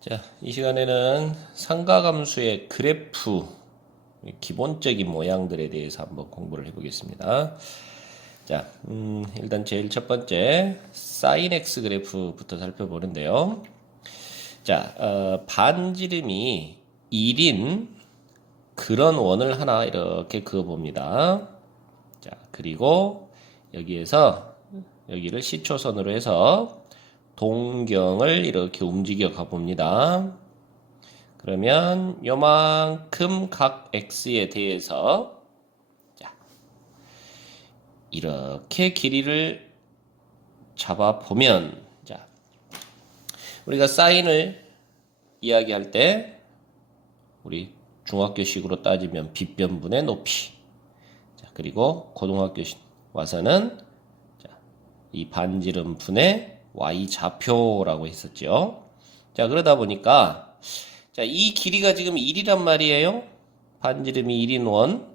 자, 이 시간에는 상가감수의 그래프 기본적인 모양들에 대해서 한번 공부를 해보겠습니다. 자, 일단 제일 첫 번째 sin x 그래프부터 살펴보는데요. 자, 반지름이 1인 그런 원을 하나 이렇게 그어봅니다. 자, 그리고 여기에서 여기를 시초선으로 해서 동경을 이렇게 움직여 가봅니다. 그러면 요만큼 각 x에 대해서 자, 이렇게 길이를 잡아보면 자, 우리가 사인을 이야기할 때 우리 중학교식으로 따지면 빗변분의 높이 자, 그리고 고등학교 와서는 자, 이 반지름 분의 y 좌표라고 했었죠. 자, 그러다 보니까 자, 이 길이가 지금 1이란 말이에요. 반지름이 1인 원.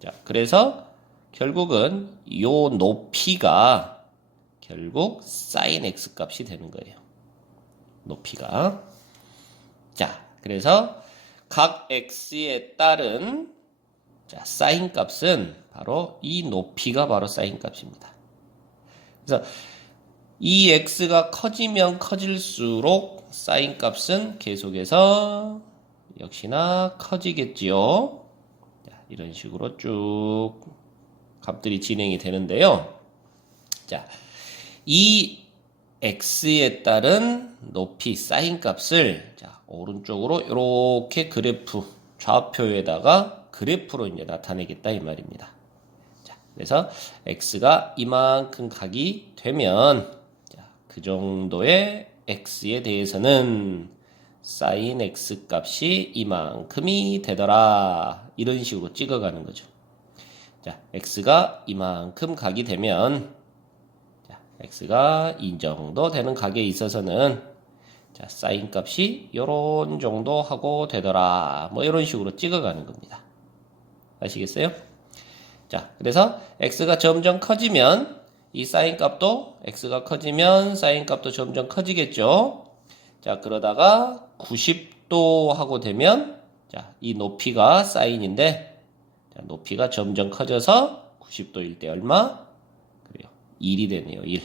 자, 그래서 결국은 요 높이가 결국 sin x 값이 되는 거예요. 높이가. 자, 그래서 각 x에 따른 자, sin 값은 바로 이 높이가 바로 sin 값입니다. 그래서 이 x가 커지면 커질수록 sin 값은 계속해서 역시나 커지겠지요. 자, 이런 식으로 쭉 값들이 진행이 되는데요. 자, 이 x에 따른 높이 sin 값을 자, 오른쪽으로 이렇게 그래프 좌표에다가 그래프로 이제 나타내겠다 이 말입니다. 자, 그래서 x가 이만큼 각이 되면 그 정도의 x에 대해서는 sin x 값이 이만큼이 되더라. 이런 식으로 찍어가는 거죠. 자, x가 이만큼 각이 되면 자, x가 이 정도 되는 각에 있어서는 자, sin 값이 요런 정도 하고 되더라. 뭐 이런 식으로 찍어가는 겁니다. 아시겠어요? 자, 그래서 x가 점점 커지면 이 사인 값도 x가 커지면 사인 값도 점점 커지겠죠. 자, 그러다가 90도 하고 되면 자, 이 높이가 사인인데 자, 높이가 점점 커져서 90도일 때 얼마? 그래요. 1이 되네요. 1.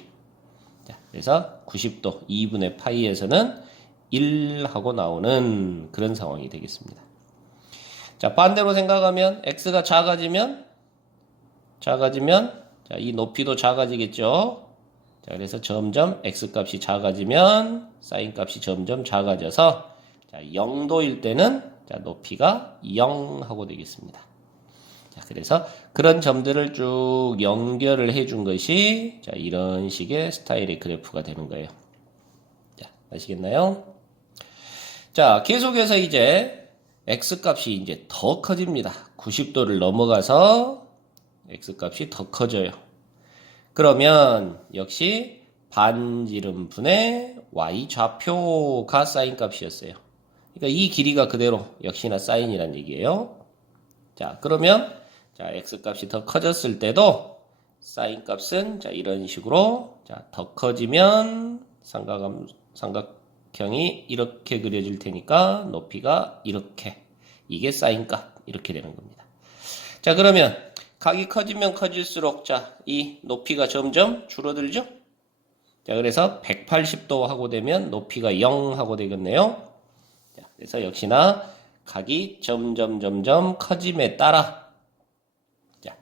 자, 그래서 90도 2분의 파이에서는 1 하고 나오는 그런 상황이 되겠습니다. 자, 반대로 생각하면 x가 작아지면 자, 이 높이도 작아지겠죠. 자, 그래서 점점 x 값이 작아지면 sin 값이 점점 작아져서 자, 0도일 때는 자, 높이가 0 하고 되겠습니다. 자, 그래서 그런 점들을 쭉 연결을 해준 것이 자, 이런 식의 스타일의 그래프가 되는 거예요. 자, 아시겠나요? 자, 계속해서 이제 x 값이 이제 더 커집니다. 90도를 넘어가서 x값이 더 커져요. 그러면 역시 반지름 분의 y 좌표가 사인 값이었어요. 그러니까 이 길이가 그대로 역시나 사인이란 얘기예요. 자, 그러면 자, x값이 더 커졌을 때도 사인 값은 자, 이런 식으로 자, 더 커지면 삼각형이 이렇게 그려질 테니까 높이가 이렇게 이게 사인 값 이렇게 되는 겁니다. 자, 그러면 각이 커지면 커질수록 자, 이 높이가 점점 줄어들죠? 자, 그래서 180도 하고 되면 높이가 0 하고 되겠네요. 자, 그래서 역시나 각이 점점 커짐에 따라 자,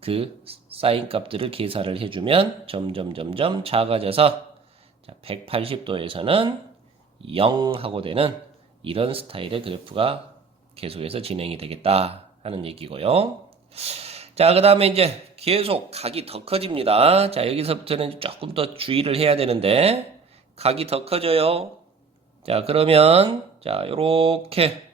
그 사인 값들을 계산을 해주면 점점 작아져서 자, 180도에서는 0 하고 되는 이런 스타일의 그래프가 계속해서 진행이 되겠다 하는 얘기고요. 자, 그 다음에 이제 계속 각이 더 커집니다. 자, 여기서부터는 조금 더 주의를 해야 되는데, 각이 더 커져요. 자, 그러면, 자, 요렇게.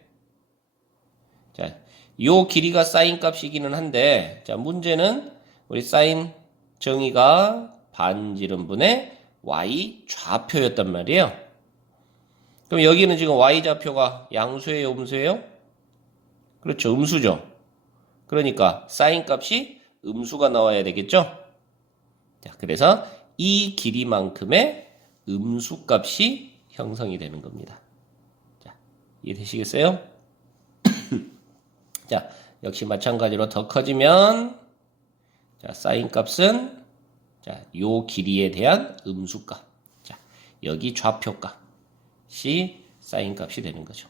자, 요 길이가 사인 값이기는 한데, 자, 문제는 우리 사인 정의가 반지름분의 y 좌표였단 말이에요. 그럼 여기는 지금 y 좌표가 양수예요, 음수예요? 그렇죠, 음수죠. 그러니까 사인 값이 음수가 나와야 되겠죠? 자, 그래서 이 길이만큼의 음수 값이 형성이 되는 겁니다. 이해되시겠어요? 자, 역시 마찬가지로 더 커지면 자, 사인 값은 자, 요 길이에 대한 음수값. 자, 여기 좌표값이 사인 값이 되는 거죠.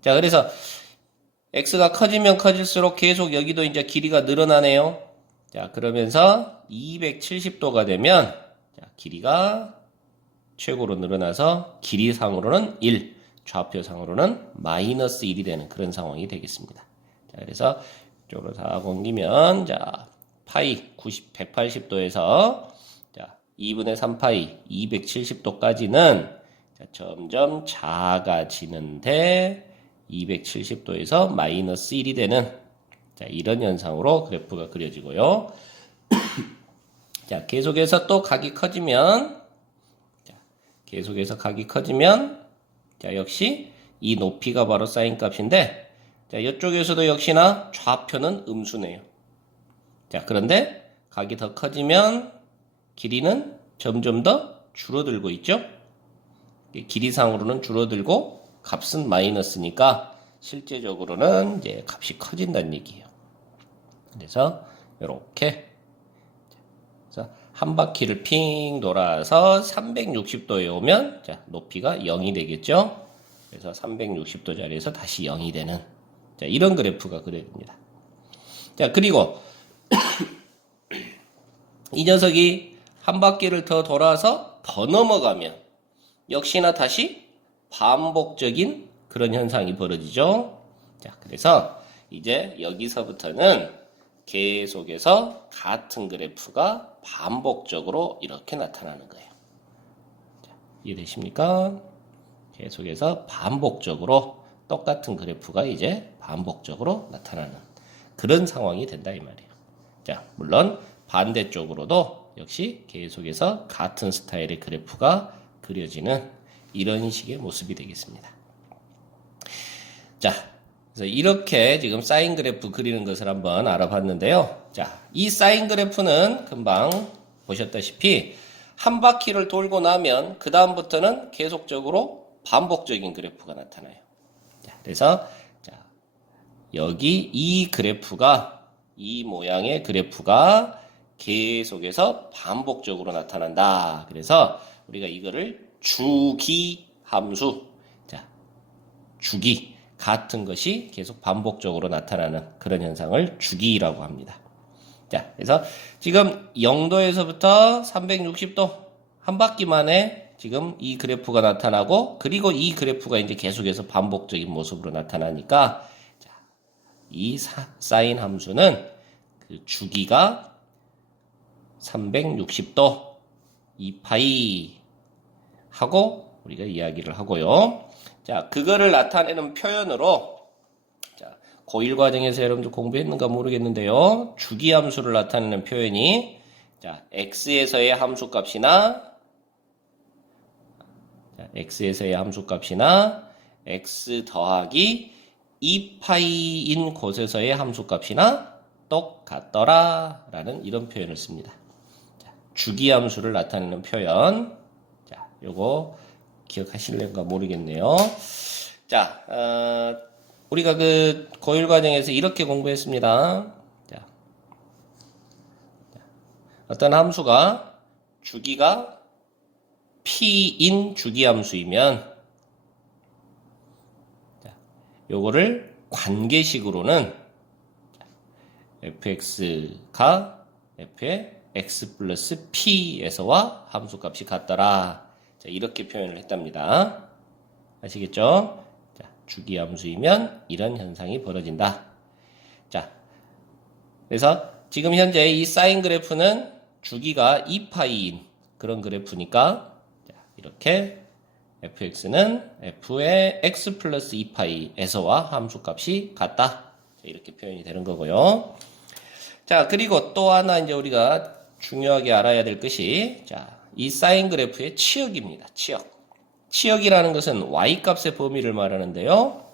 자, 그래서 x가 커지면 커질수록 계속 여기도 이제 길이가 늘어나네요. 자, 그러면서 270도가 되면 자, 길이가 최고로 늘어나서 길이상으로는 1, 좌표상으로는 마이너스 1이 되는 그런 상황이 되겠습니다. 자, 그래서 이쪽으로 다 옮기면 자, 파이 180도에서 자, 2분의 3파이 270도까지는 자, 점점 작아지는데 270도에서 마이너스 1이 되는 자, 이런 현상으로 그래프가 그려지고요. 자, 계속해서 또 각이 커지면 자, 계속해서 각이 커지면 자, 역시 이 높이가 바로 사인 값인데 자, 이쪽에서도 역시나 좌표는 음수네요. 자, 그런데 각이 더 커지면 길이는 점점 더 줄어들고 있죠? 길이상으로는 줄어들고 값은 마이너스니까 실제적으로는 이제 값이 커진다는 얘기예요. 그래서 이렇게 한 바퀴를 핑 돌아서 360도에 오면 자, 높이가 0이 되겠죠? 그래서 360도 자리에서 다시 0이 되는 자, 이런 그래프가 그려집니다. 자, 그리고 이 녀석이 한 바퀴를 더 돌아서 더 넘어가면 역시나 다시 반복적인 그런 현상이 벌어지죠. 자, 그래서 이제 여기서부터는 계속해서 같은 그래프가 반복적으로 이렇게 나타나는 거예요. 자, 이해되십니까? 계속해서 반복적으로 똑같은 그래프가 이제 반복적으로 나타나는 그런 상황이 된다 이 말이에요. 자, 물론 반대쪽으로도 역시 계속해서 같은 스타일의 그래프가 그려지는 이런 식의 모습이 되겠습니다. 자, 그래서 이렇게 지금 사인 그래프 그리는 것을 한번 알아봤는데요. 자, 이 사인 그래프는 금방 보셨다시피 한 바퀴를 돌고 나면 그 다음부터는 계속적으로 반복적인 그래프가 나타나요. 자, 그래서 자, 여기 이 그래프가 이 모양의 그래프가 계속해서 반복적으로 나타난다. 그래서 우리가 이거를 주기 함수, 자, 주기 같은 것이 계속 반복적으로 나타나는 그런 현상을 주기라고 합니다. 자, 그래서 지금 0도에서부터 360도 한 바퀴 만에 지금 이 그래프가 나타나고 그리고 이 그래프가 이제 계속해서 반복적인 모습으로 나타나니까 자, 이 사인 함수는 그 주기가 360도 2파이 하고 우리가 이야기를 하고요. 자, 그거를 나타내는 표현으로 자, 고1 과정에서 여러분들 공부했는가 모르겠는데요. 주기함수를 나타내는 표현이 자, x에서의 함수값이나 자, x에서의 함수값이나 x 더하기 2파이인 곳에서의 함수값이나 똑같더라 라는 이런 표현을 씁니다. 자, 주기함수를 나타내는 표현 자, 요거 기억하실래가 모르겠네요. 자, 우리가 그 고1 과정에서 이렇게 공부했습니다. 자, 어떤 함수가 주기가 p인 주기함수이면 자, 요거를 관계식으로는 fx가 f의 x 플러스 p에서와 함수값이 같더라. 자, 이렇게 표현을 했답니다. 아시겠죠? 자, 주기함수이면 이런 현상이 벌어진다. 자, 그래서 지금 현재 이 사인 그래프는 주기가 2파이인 그런 그래프니까 자, 이렇게 fx는 f의 x 플러스 2파이에서와 함수값이 같다. 자, 이렇게 표현이 되는 거고요. 자, 그리고 또 하나 이제 우리가 중요하게 알아야 될 것이 자, 이 사인 그래프의 치역입니다. 치역. 치역이라는 것은 y값의 범위를 말하는데요.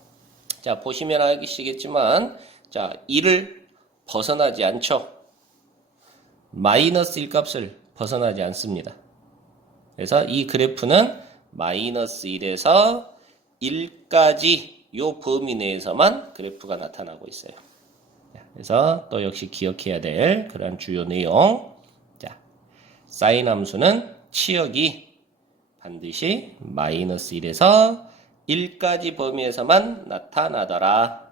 자, 보시면 아시겠지만 자, 1을 벗어나지 않죠. 마이너스 1값을 벗어나지 않습니다. 그래서 이 그래프는 마이너스 1에서 1까지 요 범위 내에서만 그래프가 나타나고 있어요. 그래서 또 역시 기억해야 될 그런 주요 내용. 자, 사인 함수는 치역이 반드시 마이너스 1에서 1까지 범위에서만 나타나더라.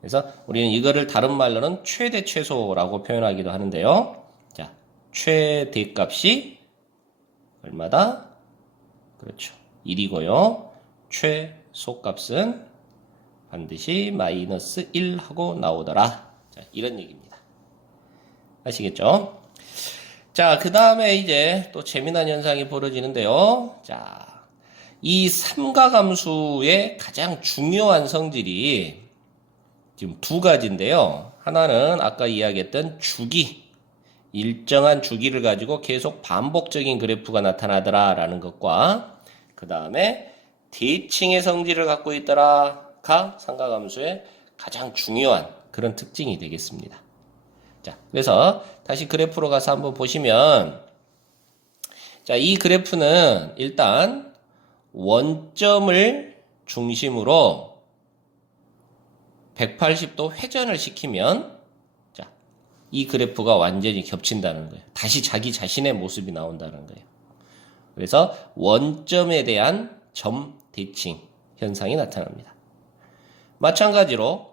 그래서 우리는 이거를 다른 말로는 최대 최소라고 표현하기도 하는데요. 자, 최대값이 얼마다? 그렇죠. 1이고요. 최소값은 반드시 마이너스 1 하고 나오더라. 자, 이런 얘기입니다. 아시겠죠? 자, 그 다음에 이제 또 재미난 현상이 벌어지는데요. 자, 이 삼각함수의 가장 중요한 성질이 지금 두 가지인데요. 하나는 아까 이야기했던 주기, 일정한 주기를 가지고 계속 반복적인 그래프가 나타나더라 라는 것과 그 다음에 대칭의 성질을 갖고 있더라가 삼각함수의 가장 중요한 그런 특징이 되겠습니다. 자, 그래서 다시 그래프로 가서 한번 보시면, 자, 이 그래프는 일단 원점을 중심으로 180도 회전을 시키면, 자, 이 그래프가 완전히 겹친다는 거예요. 다시 자기 자신의 모습이 나온다는 거예요. 그래서 원점에 대한 점 대칭 현상이 나타납니다. 마찬가지로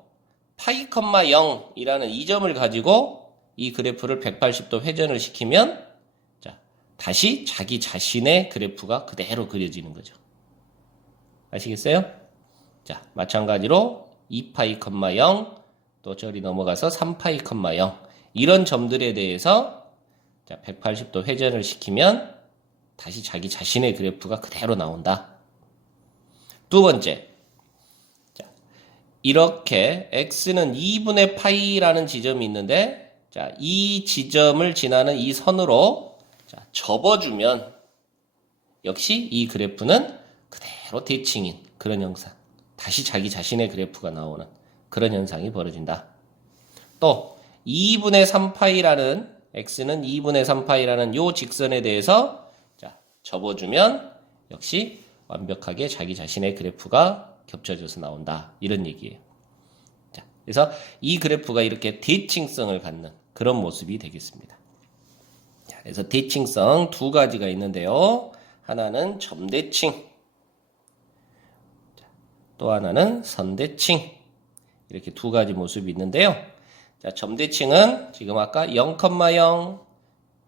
파이, 0이라는 이 점을 가지고 이 그래프를 180도 회전을 시키면, 자, 다시 자기 자신의 그래프가 그대로 그려지는 거죠. 아시겠어요? 자, 마찬가지로 2파이, 0, 또 저리 넘어가서 3파이, 0 이런 점들에 대해서 자, 180도 회전을 시키면 다시 자기 자신의 그래프가 그대로 나온다. 두 번째, 자, 이렇게 x는 2분의 파이라는 지점이 있는데, 자, 이 지점을 지나는 이 선으로 자, 접어주면 역시 이 그래프는 그대로 대칭인 그런 형상, 다시 자기 자신의 그래프가 나오는 그런 현상이 벌어진다. 또 2분의 3파이라는 x는 2분의 3파이라는 요 직선에 대해서 자, 접어주면 역시 완벽하게 자기 자신의 그래프가 겹쳐져서 나온다. 이런 얘기예요. 자, 그래서 이 그래프가 이렇게 대칭성을 갖는 그런 모습이 되겠습니다. 자, 그래서 대칭성 두 가지가 있는데요. 하나는 점대칭, 또 하나는 선대칭. 이렇게 두 가지 모습이 있는데요. 자, 점대칭은 지금 아까 0, 0,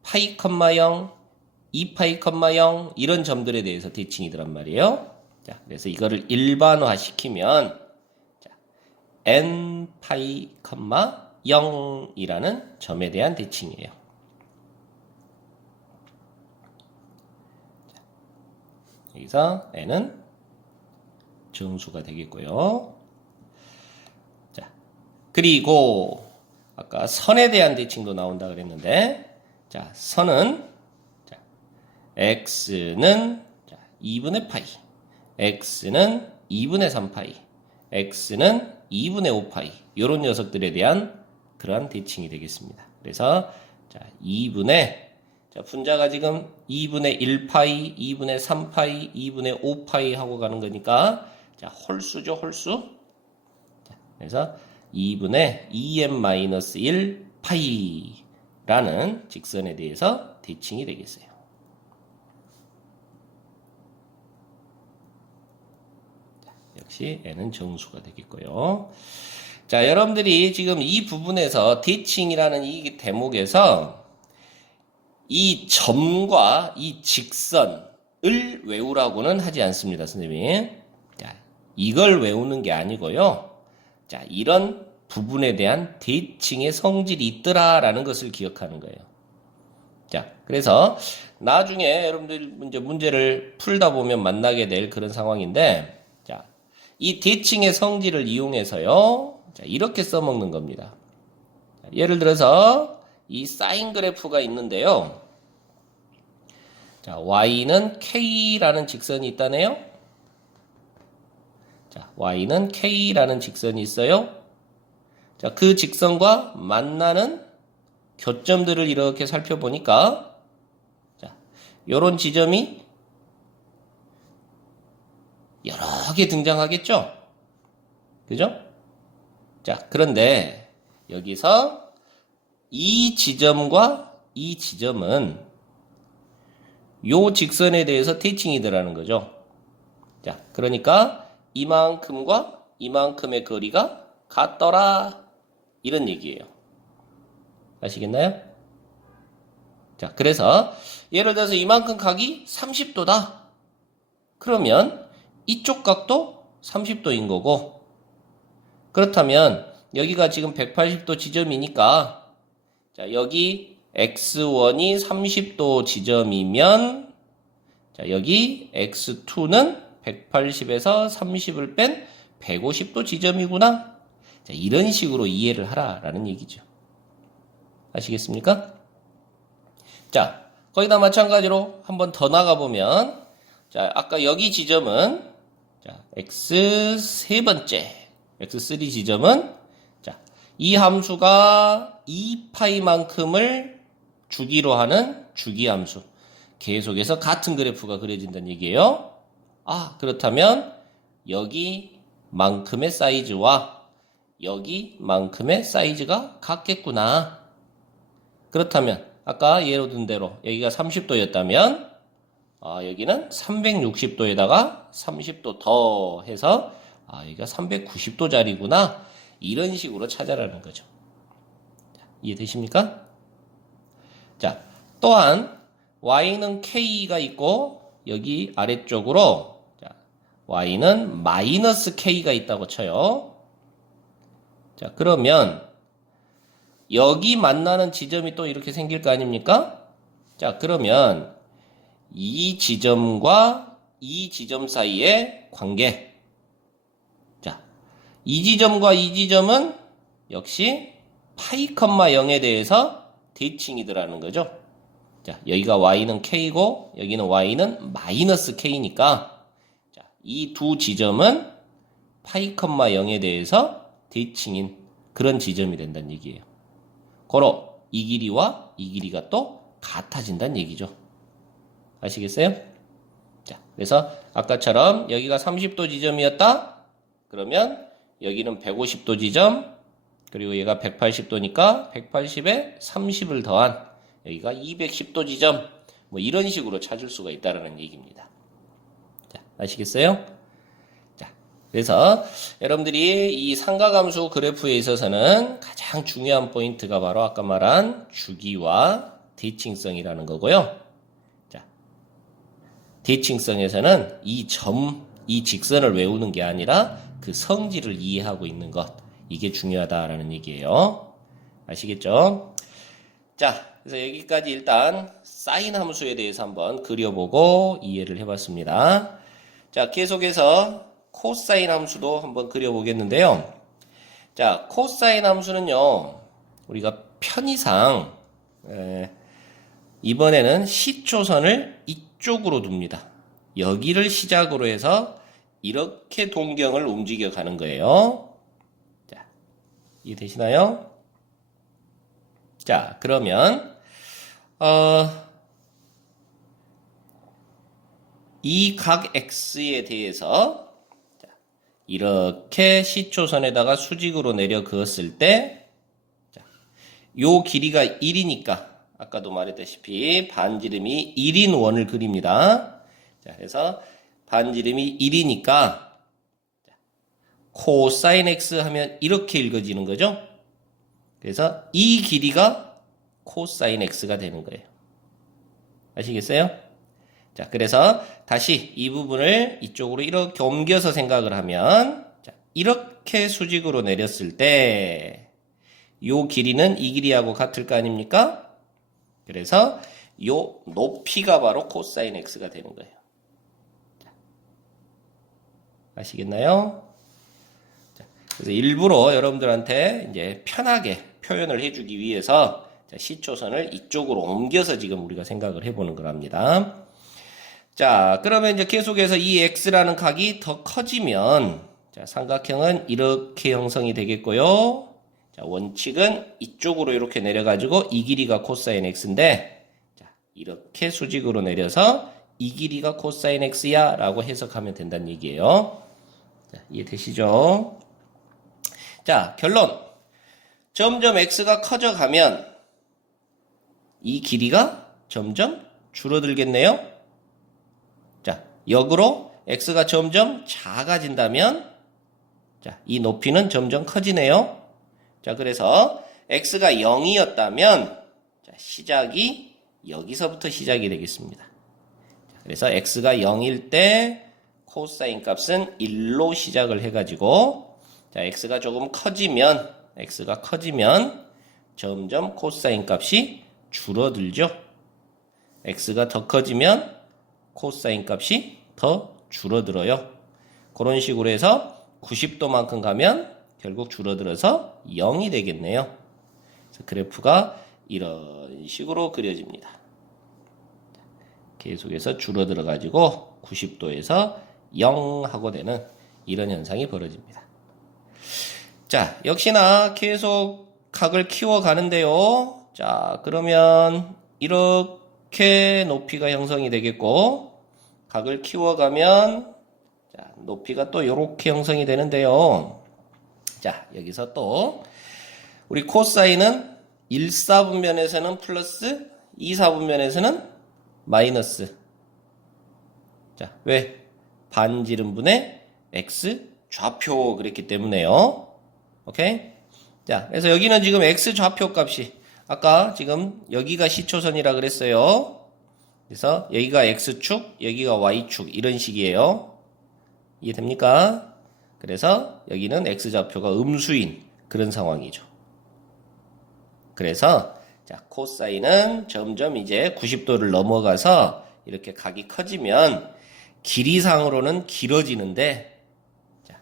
파이, 0, 2파이, 0 이런 점들에 대해서 대칭이더란 말이에요. 자, 그래서 이거를 일반화 시키면 자, n파이, 0이라는 점에 대한 대칭이에요. 자, 여기서 n은 정수가 되겠고요. 자, 그리고 아까 선에 대한 대칭도 나온다 그랬는데, 자, 선은 자, x는 자, 2분의 파이, x는 2분의 3파이, x는 2분의 5파이 이런 녀석들에 대한 그러한 대칭이 되겠습니다. 그래서 자, 2분의 자, 분자가 지금 2분의 1파이, 2분의 3파이, 2분의 5파이 하고 가는 거니까 자, 홀수죠, 홀수. 자, 그래서 2분의 2n-1 파이라는 직선에 대해서 대칭이 되겠어요. 자, 역시 n은 정수가 되겠고요. 자, 여러분들이 지금 이 부분에서 대칭이라는 이 대목에서 이 점과 이 직선을 외우라고는 하지 않습니다, 선생님. 자, 이걸 외우는 게 아니고요. 자, 이런 부분에 대한 대칭의 성질이 있더라라는 것을 기억하는 거예요. 자, 그래서 나중에 여러분들 문제를 풀다 보면 만나게 될 그런 상황인데, 자, 이 대칭의 성질을 이용해서요, 자, 이렇게 써먹는 겁니다. 자, 예를 들어서 이 사인 그래프가 있는데요. 자, y는 k라는 직선이 있다네요. 자, y는 k라는 직선이 있어요. 자, 그 직선과 만나는 교점들을 이렇게 살펴보니까 자, 요런 지점이 여러 개 등장하겠죠? 그죠? 자, 그런데 여기서 이 지점과 이 지점은 요 직선에 대해서 대칭이더라는 거죠. 자, 그러니까 이만큼과 이만큼의 거리가 같더라. 이런 얘기예요. 아시겠나요? 자, 그래서 예를 들어서 이만큼 각이 30도다. 그러면 이쪽 각도 30도인 거고, 그렇다면 여기가 지금 180도 지점이니까, 자, 여기 x1이 30도 지점이면, 자, 여기 x2는 180에서 30을 뺀 150도 지점이구나. 자, 이런 식으로 이해를 하라라는 얘기죠. 아시겠습니까? 자, 거기다 마찬가지로 한번 더 나가보면, 자, 아까 여기 지점은, 자, x 세 번째, x3 지점은, 자, 이 함수가 2파이만큼을 주기로 하는 주기함수. 계속해서 같은 그래프가 그려진다는 얘기예요. 아, 그렇다면, 여기만큼의 사이즈와 여기만큼의 사이즈가 같겠구나. 그렇다면, 아까 예로 든 대로 여기가 30도였다면 여기는 360도에다가 30도 더 해서 여기가 390도짜리구나. 이런 식으로 찾아라는 거죠. 이해되십니까? 자, 또한 y는 k가 있고 여기 아래쪽으로 자, y는 마이너스 k가 있다고 쳐요. 자, 그러면 여기 만나는 지점이 또 이렇게 생길 거 아닙니까? 자, 그러면 이 지점과 이 지점 사이의 관계. 자, 이 지점과 이 지점은 역시 파이, 0에 대해서 대칭이더라는 거죠. 자, 여기가 y는 k고 여기는 y는 마이너스 k니까 자, 이 두 지점은 파이, 0에 대해서 대칭인 그런 지점이 된다는 얘기예요. 고로 이 길이와 이 길이가 또 같아진다는 얘기죠. 아시겠어요? 자, 그래서 아까처럼 여기가 30도 지점이었다. 그러면 여기는 150도 지점, 그리고 얘가 180도니까 180에 30을 더한 여기가 210도 지점, 뭐 이런 식으로 찾을 수가 있다는 얘기입니다. 자, 아시겠어요? 그래서 여러분들이 이 삼각함수 그래프에 있어서는 가장 중요한 포인트가 바로 아까 말한 주기와 대칭성이라는 거고요. 자, 대칭성에서는 이 직선을 외우는 게 아니라 그 성질을 이해하고 있는 것, 이게 중요하다라는 얘기예요. 아시겠죠? 자, 그래서 여기까지 일단 사인 함수에 대해서 한번 그려보고 이해를 해봤습니다. 자, 계속해서 코사인 함수도 한번 그려보겠는데요. 자, 코사인 함수는요, 우리가 편의상, 이번에는 시초선을 이쪽으로 둡니다. 여기를 시작으로 해서 이렇게 동경을 움직여 가는 거예요. 자, 이해되시나요? 자, 그러면, 이 각 x에 대해서 이렇게 시초선에다가 수직으로 내려 그었을 때, 자, 요 길이가 1이니까, 아까도 말했다시피, 반지름이 1인 원을 그립니다. 자, 그래서, 반지름이 1이니까, 코사인 x 하면 이렇게 읽어지는 거죠? 그래서, 이 길이가 코사인 x가 되는 거예요. 아시겠어요? 자, 그래서 다시 이 부분을 이쪽으로 이렇게 옮겨서 생각을 하면, 자, 이렇게 수직으로 내렸을 때, 요 길이는 이 길이하고 같을 거 아닙니까? 그래서 요 높이가 바로 코사인 x가 되는 거예요. 자, 아시겠나요? 자, 그래서 일부러 여러분들한테 이제 편하게 표현을 해주기 위해서 자, 시초선을 이쪽으로 옮겨서 지금 우리가 생각을 해보는 거랍니다. 자, 그러면 이제 계속해서 이 x라는 각이 더 커지면, 자, 삼각형은 이렇게 형성이 되겠고요. 자, 원칙은 이쪽으로 이렇게 내려가지고 이 길이가 코사인 x인데, 자, 이렇게 수직으로 내려서 이 길이가 코사인 x야 라고 해석하면 된다는 얘기예요. 자, 이해되시죠? 자, 결론. 점점 x가 커져가면 이 길이가 점점 줄어들겠네요. 자, 역으로 x가 점점 작아진다면 자, 이 높이는 점점 커지네요. 자, 그래서 x가 0이었다면 자, 시작이 여기서부터 시작이 되겠습니다. 자, 그래서 x가 0일 때 코사인 값은 1로 시작을 해가지고 자, x가 커지면 점점 코사인 값이 줄어들죠. x가 더 커지면 코사인 값이 더 줄어들어요. 그런 식으로 해서 90도만큼 가면 결국 줄어들어서 0이 되겠네요. 그래서 그래프가 이런 식으로 그려집니다. 계속해서 줄어들어 가지고 90도에서 0 하고 되는 이런 현상이 벌어집니다. 자, 역시나 계속 각을 키워 가는데요. 자, 그러면 이렇게 높이가 형성이 되겠고 각을 키워 가면 자, 높이가 또 이렇게 형성이 되는데요. 자, 여기서 또 우리 코사인은 1사분면에서는 플러스 2사분면에서는 마이너스. 자, 왜? 반지름분의 x 좌표 그랬기 때문에요. 오케이? 자, 그래서 여기는 지금 x 좌표 값이 아까 지금 여기가 시초선이라 그랬어요. 그래서 여기가 x축, 여기가 y축 이런 식이에요. 이해됩니까? 그래서 여기는 x좌표가 음수인 그런 상황이죠. 그래서 자, 코사인은 점점 이제 90도를 넘어가서 이렇게 각이 커지면 길이상으로는 길어지는데 자,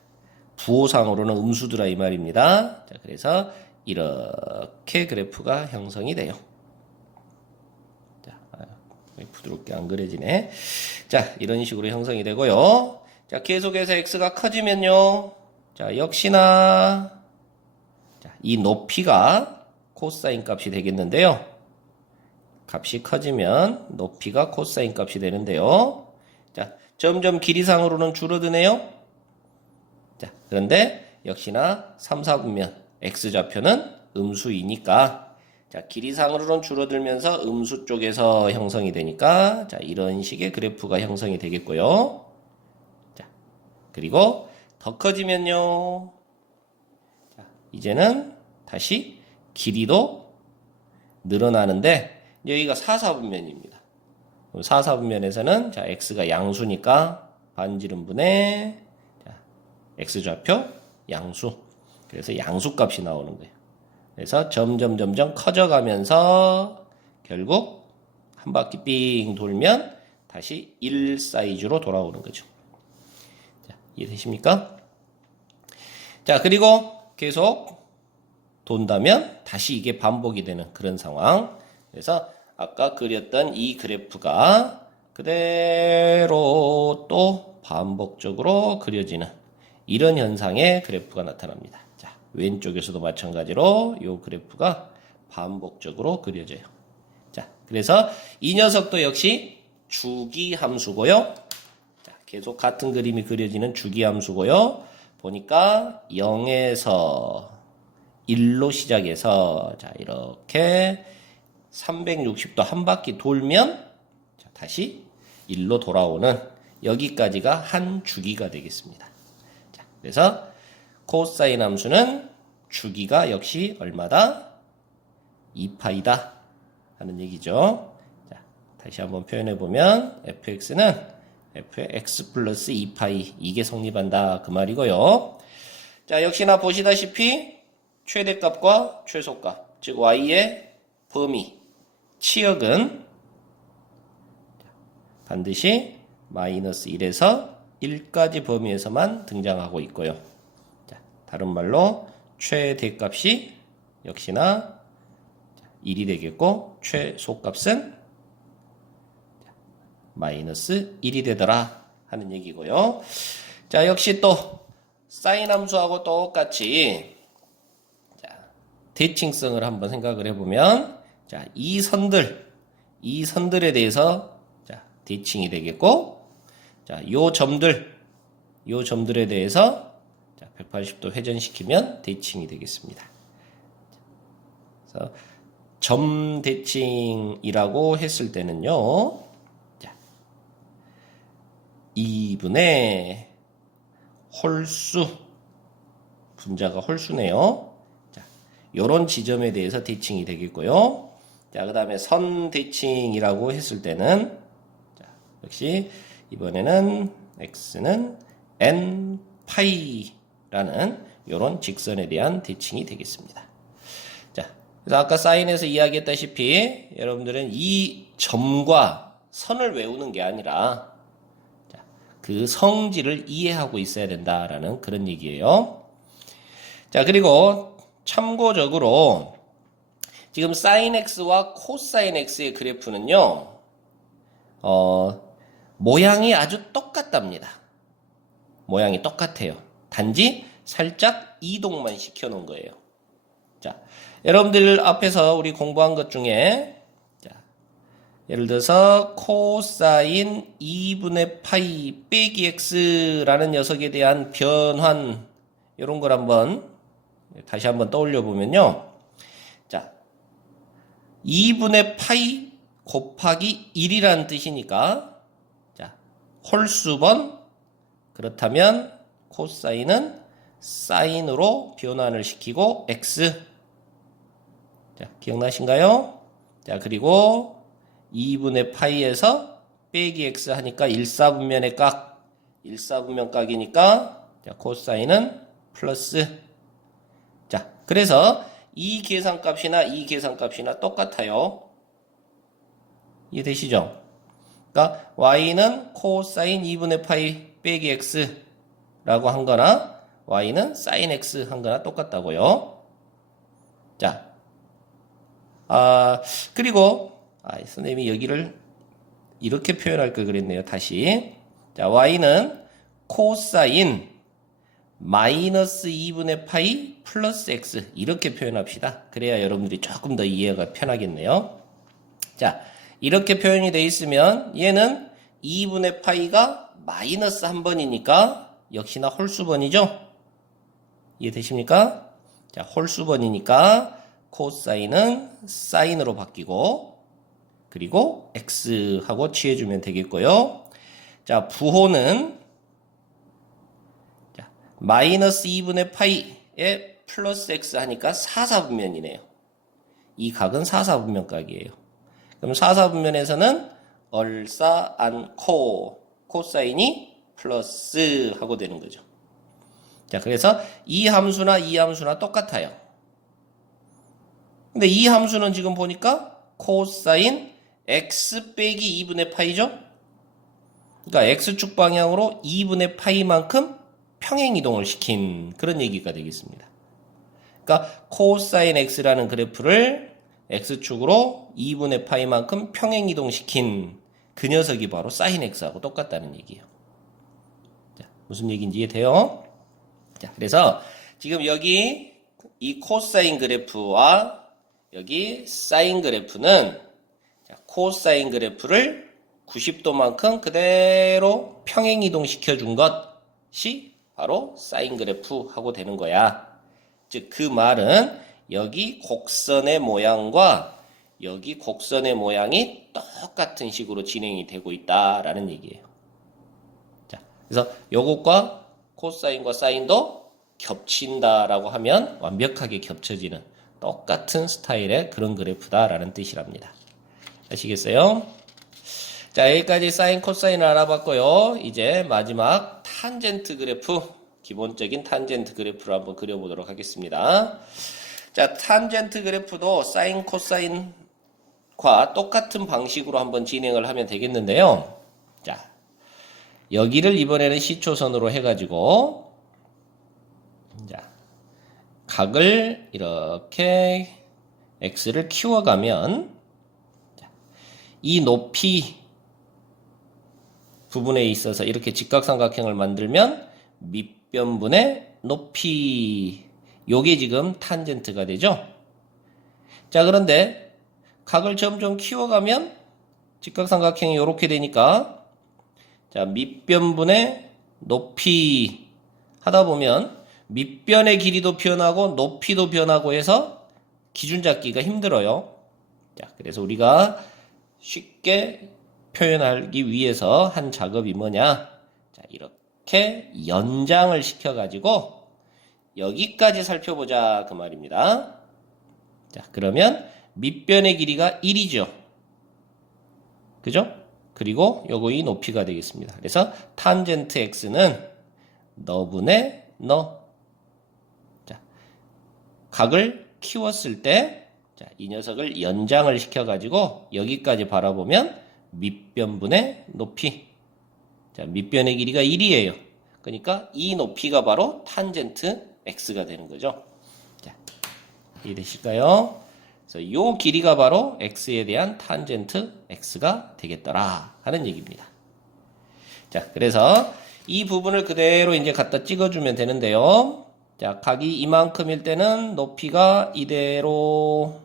부호상으로는 음수더라 이 말입니다. 자, 그래서 이렇게 그래프가 형성이 돼요. 자, 부드럽게 안 그려지네. 자, 이런 식으로 형성이 되고요. 자, 계속해서 x가 커지면요. 자, 역시나 자, 이 높이가 코사인 값이 되겠는데요. 값이 커지면 높이가 코사인 값이 되는데요. 자, 점점 길이상으로는 줄어드네요. 자, 그런데 역시나 3, 4분면 x좌표는 음수이니까 자, 길이상으로는 줄어들면서 음수 쪽에서 형성이 되니까 자, 이런 식의 그래프가 형성이 되겠고요. 자, 그리고 더 커지면요. 자, 이제는 다시 길이도 늘어나는데 여기가 4, 4분면입니다. 4, 4분면에서는 자, x가 양수니까 반지름분의 자, x좌표 양수. 그래서 양수값이 나오는 거예요. 그래서 점점 커져가면서 결국 한 바퀴 삥 돌면 다시 1 사이즈로 돌아오는 거죠. 자, 이해되십니까? 자, 그리고 계속 돈다면 다시 이게 반복이 되는 그런 상황. 그래서 아까 그렸던 이 그래프가 그대로 또 반복적으로 그려지는 이런 현상의 그래프가 나타납니다. 자, 왼쪽에서도 마찬가지로 이 그래프가 반복적으로 그려져요. 자, 그래서 이 녀석도 역시 주기함수고요. 자, 계속 같은 그림이 그려지는 주기함수고요. 보니까 0에서 1로 시작해서 자, 이렇게 360도 한 바퀴 돌면 자, 다시 1로 돌아오는 여기까지가 한 주기가 되겠습니다. 자, 그래서 코사인 함수는 주기가 역시 얼마다? 2파이다 하는 얘기죠. 자, 다시 한번 표현해 보면 fx는 f의 x 플러스 2파이 이게 성립한다 그 말이고요. 자, 역시나 보시다시피 최대값과 최소값, 즉 y의 범위, 치역은 반드시 마이너스 1에서 1까지 범위에서만 등장하고 있고요. 자, 다른 말로 최대값이 역시나 1이 되겠고 최소값은 마이너스 1이 되더라 하는 얘기고요. 자, 역시 또 사인 함수하고 똑같이 대칭성을 한번 생각을 해보면 자, 이 선들에 대해서 자, 대칭이 되겠고, 자, 요 점들에 대해서 자, 180도 회전시키면 대칭이 되겠습니다. 그래서 점 대칭이라고 했을 때는요, 자, 2분의 홀수, 분자가 홀수네요. 자, 요런 지점에 대해서 대칭이 되겠고요. 자, 그 다음에 선 대칭이라고 했을 때는, 자, 역시 이번에는 x는 n 파이라는 요런 직선에 대한 대칭이 되겠습니다. 자, 그래서 아까 사인에서 이야기했다시피 여러분들은 이 점과 선을 외우는 게 아니라 자, 그 성질을 이해하고 있어야 된다라는 그런 얘기예요. 자, 그리고 참고적으로 지금 sin x와 코사인 x의 그래프는요, 모양이 아주 똑같답니다. 모양이 똑같아요. 단지 살짝 이동만 시켜놓은 거예요. 자, 여러분들 앞에서 우리 공부한 것 중에, 자, 예를 들어서 코사인 2분의 파이 빼기 x라는 녀석에 대한 변환, 이런 걸 다시 한번 떠올려 보면요. 자, 2분의 파이 곱하기 1이라는 뜻이니까, 자, 홀수번, 그렇다면 코사인은 사인으로 변환을 시키고 x. 자, 기억나신가요? 자, 그리고 2분의 파이에서 빼기 x 하니까 1사분면의 각, 1사분면 각이니까, 자, 코사인은 플러스. 자, 그래서 이 계산값이나 이 계산값이나 똑같아요. 이해되시죠? 그러니까 y는 코사인 2분의 파이 빼기 x라고 한 거나 y는 sin x 한 거나 똑같다고요. 자, 그리고 선생님이 여기를 이렇게 표현할 걸 그랬네요. 다시. 자, y는 코사인 마이너스 2분의 파이 플러스 x 이렇게 표현합시다. 그래야 여러분들이 조금 더 이해가 편하겠네요. 자, 이렇게 표현이 돼 있으면 얘는 2분의 파이가 마이너스 한 번이니까 역시나 홀수번이죠. 이해되십니까? 자, 홀수번이니까 코사인은 사인으로 바뀌고 그리고 x하고 취해주면 되겠고요. 자, 부호는 자, 마이너스 2분의 파이에 플러스 x 하니까 4사분면이네요. 이 각은 4사분면 각이에요. 그럼 4사분면에서는 얼싸 안코 코사인이 플러스 하고 되는 거죠. 자, 그래서 이 함수나 이 함수나 똑같아요. 근데 이 함수는 지금 보니까 코사인 x 빼기 2분의 파이죠. 그러니까 x축 방향으로 2분의 파이만큼 평행이동을 시킨 그런 얘기가 되겠습니다. 그러니까 코사인 x라는 그래프를 x축으로 2분의 파이만큼 평행이동시킨 그 녀석이 바로 사인 x하고 똑같다는 얘기예요. 자, 무슨 얘기인지 이해돼요? 자, 그래서 지금 여기 이 코사인 그래프와 여기 사인 그래프는 코사인 그래프를 90도만큼 그대로 평행이동 시켜준 것이 바로 사인 그래프하고 되는 거야. 즉, 그 말은 여기 곡선의 모양과 여기 곡선의 모양이 똑같은 식으로 진행이 되고 있다라는 얘기예요. 자, 그래서 요것과 코사인과 사인도 겹친다라고 하면 완벽하게 겹쳐지는 똑같은 스타일의 그런 그래프다라는 뜻이랍니다. 아시겠어요? 자, 여기까지 사인, 코사인을 알아봤고요. 이제 마지막 탄젠트 그래프, 기본적인 탄젠트 그래프를 한번 그려보도록 하겠습니다. 자, 탄젠트 그래프도 사인, 코사인과 똑같은 방식으로 한번 진행을 하면 되겠는데요. 자, 여기를 이번에는 시초선으로 해가지고, 자, 각을 이렇게 x를 키워가면, 자, 이 높이 부분에 있어서 이렇게 직각삼각형을 만들면 밑변분의 높이, 요게 지금 탄젠트가 되죠. 자, 그런데 각을 점점 키워가면 직각삼각형이 이렇게 되니까 자, 밑변분의 높이 하다 보면 밑변의 길이도 변하고 높이도 변하고 해서 기준 잡기가 힘들어요. 자, 그래서 우리가 쉽게 표현하기 위해서 한 작업이 뭐냐? 자, 이렇게 연장을 시켜가지고 여기까지 살펴보자 그 말입니다. 자, 그러면 밑변의 길이가 1이죠. 그죠? 그리고 요거 이 높이가 되겠습니다. 그래서 탄젠트 x는 너분의 너. 자, 각을 키웠을 때, 자, 이 녀석을 연장을 시켜가지고 여기까지 바라보면 밑변분의 높이. 자, 밑변의 길이가 1이에요. 그러니까 이 높이가 바로 탄젠트 x가 되는 거죠. 자, 이해되실까요? 그래서 요 길이가 바로 x에 대한 탄젠트 x가 되겠더라 하는 얘기입니다. 자, 그래서 이 부분을 그대로 이제 갖다 찍어주면 되는데요. 자, 각이 이만큼일 때는 높이가 이대로,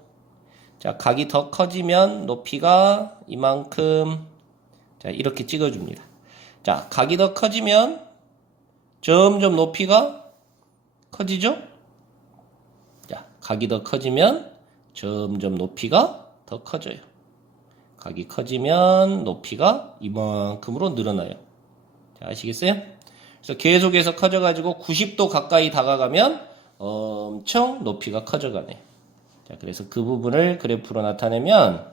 자, 각이 더 커지면 높이가 이만큼, 자, 이렇게 찍어줍니다. 자, 각이 더 커지면 점점 높이가 커지죠? 자, 각이 더 커지면 점점 높이가 더 커져요. 각이 커지면 높이가 이만큼으로 늘어나요. 자, 아시겠어요? 그래서 계속해서 커져가지고 90도 가까이 다가가면 엄청 높이가 커져가네요. 자, 그래서 그 부분을 그래프로 나타내면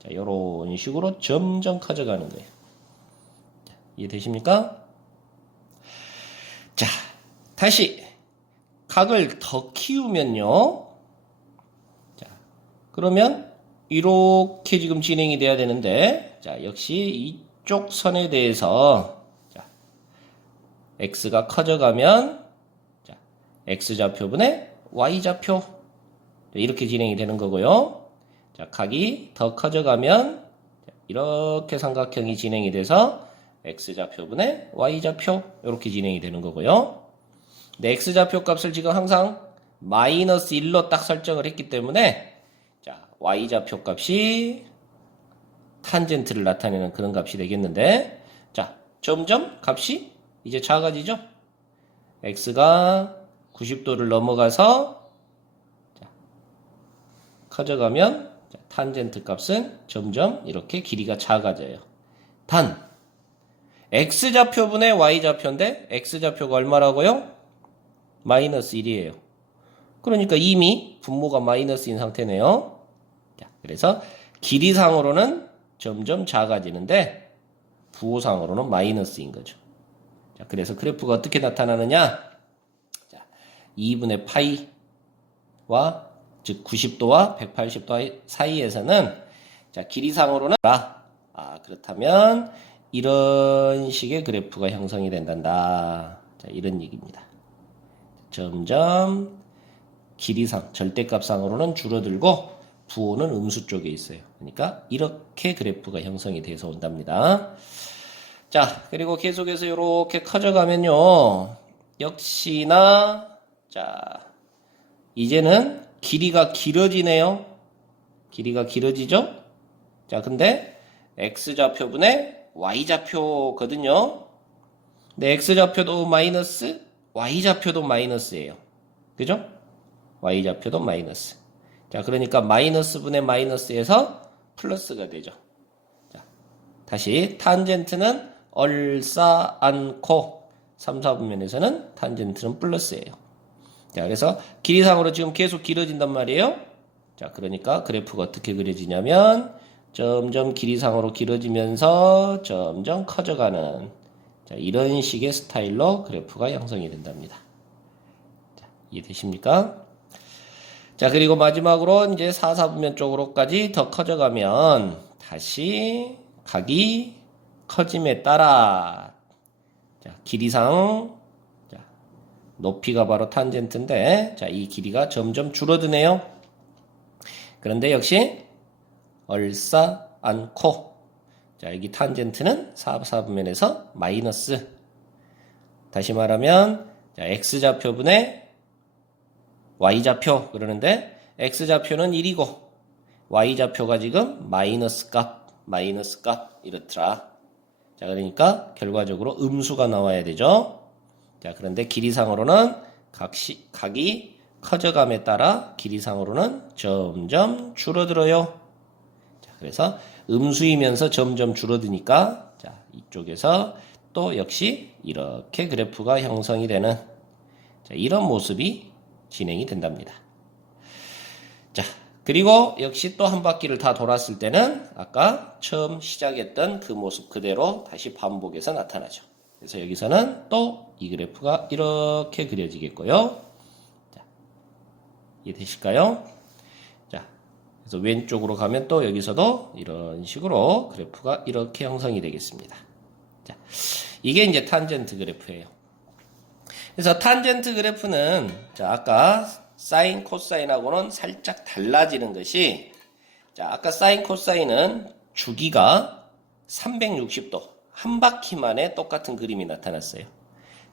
자, 이런 식으로 점점 커져가는 거예요. 자, 이해되십니까? 자, 다시 각을 더 키우면요. 자, 그러면 이렇게 지금 진행이 돼야 되는데, 자, 역시 이쪽 선에 대해서 자, x가 커져가면 자, x좌표분의 y좌표 이렇게 진행이 되는 거고요. 자, 각이 더 커져가면 자, 이렇게 삼각형이 진행이 돼서 x좌표분의 y좌표 이렇게 진행이 되는 거고요. 근데 x좌표 값을 지금 항상 마이너스 1로 딱 설정을 했기 때문에 자, y좌표 값이 탄젠트를 나타내는 그런 값이 되겠는데 자, 점점 값이 이제 작아지죠? x가 90도를 넘어가서 자, 커져가면 자, 탄젠트 값은 점점 이렇게 길이가 작아져요. 단 x좌표분의 y좌표인데 x좌표가 얼마라고요? 마이너스 1이에요. 그러니까 이미 분모가 마이너스인 상태네요. 자, 그래서 길이상으로는 점점 작아지는데 부호상으로는 마이너스인 거죠. 자, 그래서 그래프가 어떻게 나타나느냐? 자, 2분의 파이와 즉 90도와 180도 사이에서는 자, 길이상으로는 그렇다면 이런 식의 그래프가 형성이 된단다. 자, 이런 얘기입니다. 점점 길이상, 절대값상으로는 줄어들고 부호는 음수 쪽에 있어요. 그러니까 이렇게 그래프가 형성이 돼서 온답니다. 자, 그리고 계속해서 이렇게 커져가면요. 역시나 자, 이제는 길이가 길어지네요. 길이가 길어지죠? 자, 근데 x좌표분의 y좌표거든요. 근데 x좌표도 마이너스, y좌표도 마이너스예요. 그죠? y좌표도 마이너스. 자, 그러니까 마이너스 분의 마이너스에서 플러스가 되죠. 자, 다시 탄젠트는 얼싸 않고 3, 4분면에서는 탄젠트는 플러스예요. 자, 그래서 길이상으로 지금 계속 길어진단 말이에요. 자, 그러니까 그래프가 어떻게 그려지냐면 점점 길이상으로 길어지면서 점점 커져가는 자, 이런 식의 스타일로 그래프가 형성이 된답니다. 자, 이해되십니까? 자, 그리고 마지막으로 이제 4, 4분면 쪽으로까지 더 커져가면 다시 각이 커짐에 따라 자, 길이상 자, 높이가 바로 탄젠트인데 자, 이 길이가 점점 줄어드네요. 그런데 역시 얼싸 않고 자, 여기 탄젠트는 4, 4분면에서 마이너스 다시 말하면 자, x좌표분의 y좌표 그러는데 x좌표는 1이고 y좌표가 지금 마이너스 값 마이너스 값 이렇더라. 자, 그러니까 결과적으로 음수가 나와야 되죠. 자, 그런데 길이상으로는 각이 커져감에 따라 길이상으로는 점점 줄어들어요. 자, 그래서 음수이면서 점점 줄어드니까 자, 이쪽에서 또 역시 이렇게 그래프가 형성이 되는 자, 이런 모습이 진행이 된답니다. 자, 그리고 역시 또 한 바퀴를 다 돌았을 때는 아까 처음 시작했던 그 모습 그대로 다시 반복해서 나타나죠. 그래서 여기서는 또 이 그래프가 이렇게 그려지겠고요. 자, 이해되실까요? 자, 그래서 왼쪽으로 가면 또 여기서도 이런 식으로 그래프가 이렇게 형성이 되겠습니다. 자, 이게 이제 탄젠트 그래프예요. 그래서 탄젠트 그래프는 자, 아까 사인, 코사인하고는 살짝 달라지는 것이 자, 아까 사인, 코사인은 주기가 360도 한 바퀴만에 똑같은 그림이 나타났어요.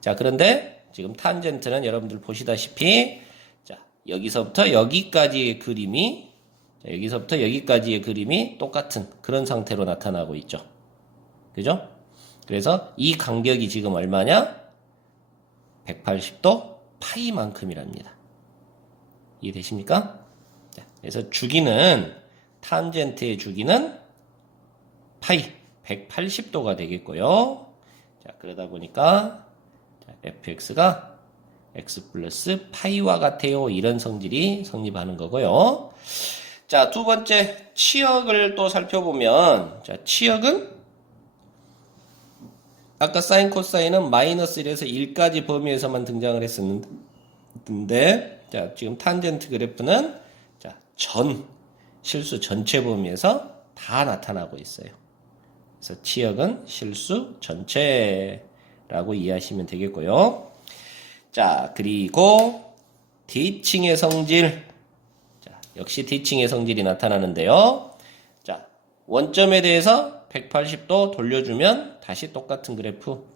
자, 그런데 지금 탄젠트는 여러분들 보시다시피 자, 여기서부터 여기까지의 그림이 자, 여기서부터 여기까지의 그림이 똑같은 그런 상태로 나타나고 있죠. 그죠? 그래서 이 간격이 지금 얼마냐? 180도 파이만큼이랍니다. 이해되십니까? 자, 그래서 주기는 탄젠트의 주기는 파이 180도가 되겠고요. 자, 그러다 보니까 자, fx가 x 플러스 파이와 같아요. 이런 성질이 성립하는 거고요. 자, 두 번째 치역을 또 살펴보면 자, 치역은 아까 사인 코사인은 마이너스 1에서 1까지 범위에서만 등장을 했었는데 자, 지금 탄젠트 그래프는 자, 실수 전체 범위에서 다 나타나고 있어요. 그래서 치역은 실수 전체라고 이해하시면 되겠고요. 자, 그리고 대칭의 성질. 자, 역시 대칭의 성질이 나타나는데요. 자, 원점에 대해서 180도 돌려주면 다시 똑같은 그래프.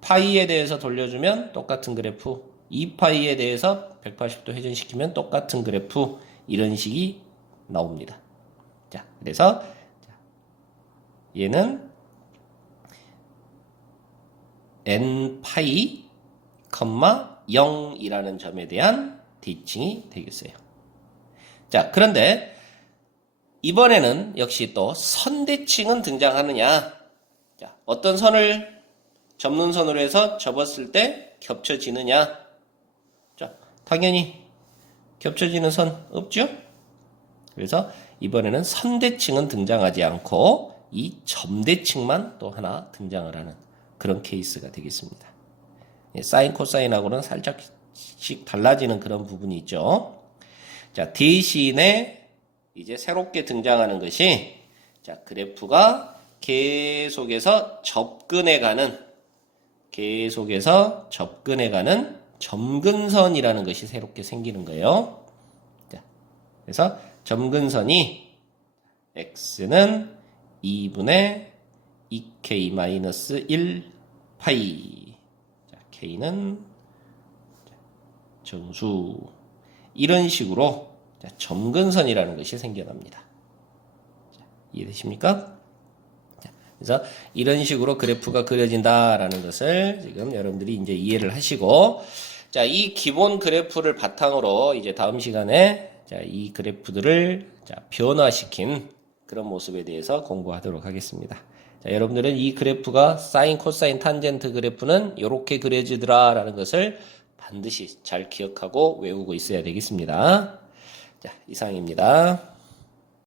파이에 대해서 돌려주면 똑같은 그래프. 2파이에 대해서 180도 회전시키면 똑같은 그래프. 이런 식이 나옵니다. 자, 그래서 얘는 n파이, 0이라는 점에 대한 대칭이 되겠어요. 자, 그런데 이번에는 역시 또 선대칭은 등장하느냐? 자, 어떤 선을 접는 선으로 해서 접었을 때 겹쳐지느냐? 자, 당연히 겹쳐지는 선 없죠? 그래서 이번에는 선대칭은 등장하지 않고 이 점대칭만 또 하나 등장을 하는 그런 케이스가 되겠습니다. 사인, 코사인하고는 살짝씩 달라지는 그런 부분이 있죠. 자, 대신에 이제 새롭게 등장하는 것이 자, 그래프가 계속해서 접근해가는 점근선이라는 것이 새롭게 생기는 거예요. 자, 그래서 점근선이 x는 2분의 2k-1 파이. 자, k는 정수. 이런 식으로 자, 점근선이라는 것이 생겨납니다. 자, 이해되십니까? 자, 그래서 이런 식으로 그래프가 그려진다라는 것을 지금 여러분들이 이제 이해를 하시고, 자, 이 기본 그래프를 바탕으로 이제 다음 시간에 자, 이 그래프들을 자, 변화시킨 그런 모습에 대해서 공부하도록 하겠습니다. 자, 여러분들은 이 그래프가 사인, 코사인, 탄젠트 그래프는 이렇게 그려지더라 라는 것을 반드시 잘 기억하고 외우고 있어야 되겠습니다. 자, 이상입니다.